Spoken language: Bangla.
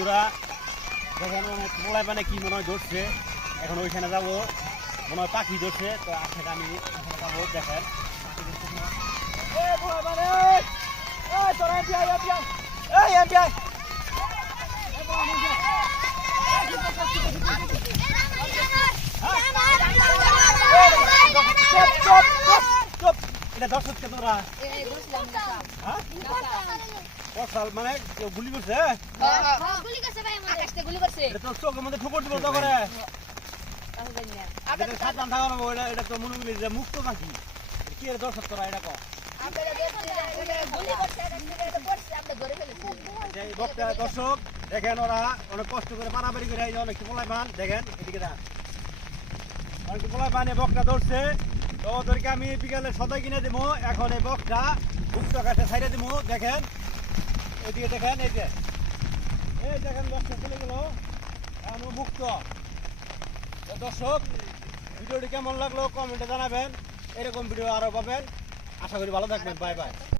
বন্ধুরা দেখেন অনেক মোলাই মানে কি মনে হয় ধরছে? এখন ওইখানে যাব। মনে হয় পাখি ধরছে তো আজকে আমি যাব দেখেন। পাখি ধরছে কিনা। এ মানে, হ্যাঁ বসাল কেউ গুলি করছে। এটা তোর চোখের মধ্যে ঠুকর দিব তো করে এটা সাবধান থাকা লাগবো, এটা এটা তো মনে করি যে মুক্ত নাকি? কি এর দর্শক তোরা এটা কর। দর্শক দেখেন ওরা অনেক কষ্ট করে পারাবাড়ি করে এই অনেক পোলাই পান দেখেন এদিকে অনেক পোলাই পান এই বকটা ধরছে। তো ওদেরকে আমি বিকালে সদাই কিনে দেবো এখন এই বকটা মুক্ত কাছে ছাইড়ে দেবো দেখেন। এদিকে দেখেন, এই যে। এই দেখেন, দর্শক, চলে গেল। আমি মুক্ত। দর্শক, ভিডিওটি কেমন লাগল কমেন্টে জানাবেন। এরকম ভিডিও আরও পাবেন। আশা করি ভালো থাকবেন। Bye bye.